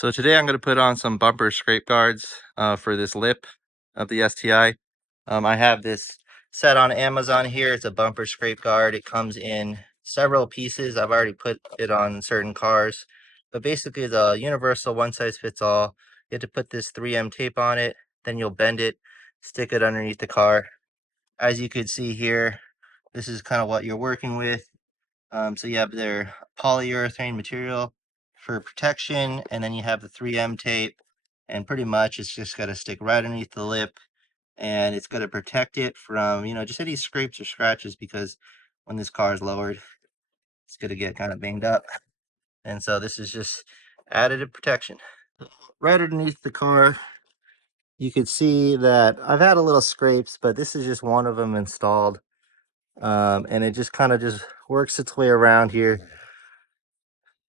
So today I'm going to put on some bumper scrape guards for this lip of the STI. I have this set on Amazon here. It's a bumper scrape guard. It comes in several pieces. I've already put it on certain cars. But basically it's a universal one size fits all. You have to put this 3M tape on it. Then you'll bend it, stick it underneath the car. As you could see here, this is kind of what you're working with. So you have their polyurethane material for protection, and then you have the 3M tape, and pretty much it's just got to stick right underneath the lip, and it's going to protect it from, just any scrapes or scratches, because when this car is lowered, it's going to get kind of banged up. And so this is just additive protection. Right underneath the car, you can see that I've had a little scrapes, but this is just one of them installed. And it just kind of just works its way around here,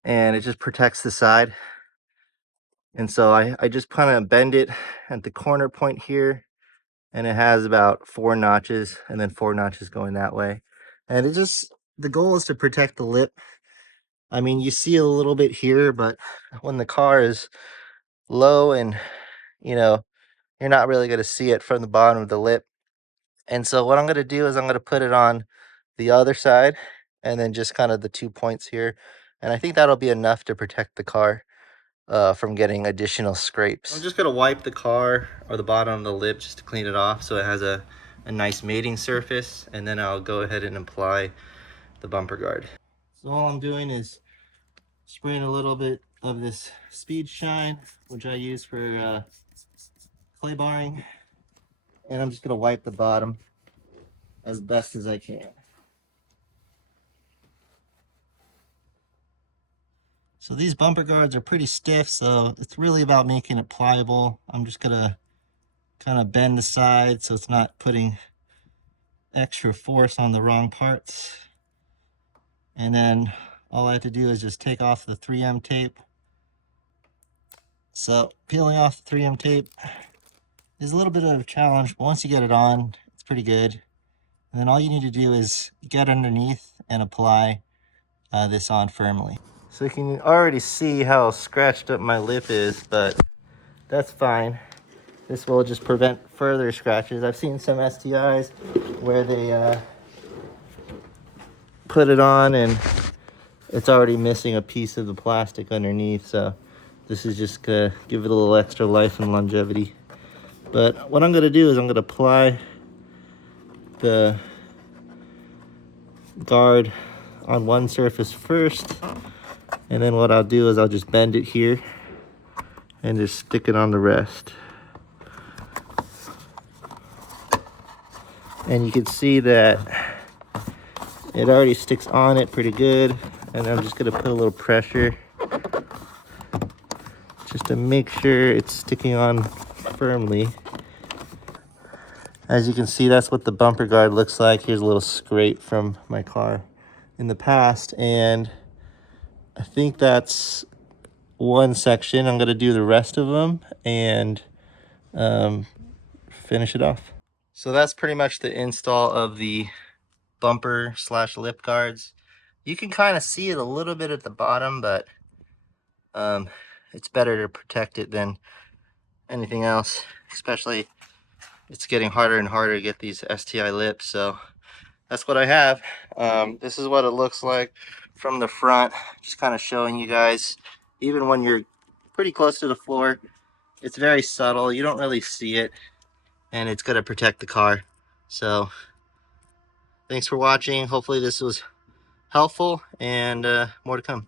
and it just protects the side. And so I just kind of bend it at the corner point here, and it has about 4 notches, and then 4 notches going that way. And the goal is to protect the lip. I mean, you see a little bit here, but when the car is low and, you're not really going to see it from the bottom of the lip. And so what I'm going to do is I'm going to put it on the other side, and then just kind of the 2 points here. And I think that'll be enough to protect the car from getting additional scrapes. I'm just going to wipe the car or the bottom of the lip just to clean it off so it has a nice mating surface, and then I'll go ahead and apply the bumper guard. So all I'm doing is spraying a little bit of this speed shine, which I use for clay barring, and I'm just going to wipe the bottom as best as I can. So these bumper guards are pretty stiff, so it's really about making it pliable. I'm just gonna kind of bend the side so it's not putting extra force on the wrong parts. And then all I have to do is just take off the 3M tape. So peeling off the 3M tape is a little bit of a challenge, but once you get it on, it's pretty good. And then all you need to do is get underneath and apply this on firmly. So you can already see how scratched up my lip is, but that's fine. This will just prevent further scratches. I've seen some STIs where they put it on and it's already missing a piece of the plastic underneath, so this is just gonna give it a little extra life and longevity. But what I'm gonna do is I'm gonna apply the guard on one surface first, and then what I'll do is I'll just bend it here and just stick it on the rest. And you can see that it already sticks on it pretty good, and I'm just gonna put a little pressure just to make sure it's sticking on firmly. As you can see, that's what the bumper guard looks like. Here's a little scrape from my car in the past, and I think that's one section. I'm gonna do the rest of them and finish it off. So that's pretty much the install of the bumper / lip guards. You can kind of see it a little bit at the bottom, but it's better to protect it than anything else, especially it's getting harder and harder to get these STI lips. So that's what I have. This is what it looks like from the front, just kind of showing you guys. Even when you're pretty close to the floor, it's very subtle, you don't really see it, and it's going to protect the car. So thanks for watching. Hopefully this was helpful, and more to come.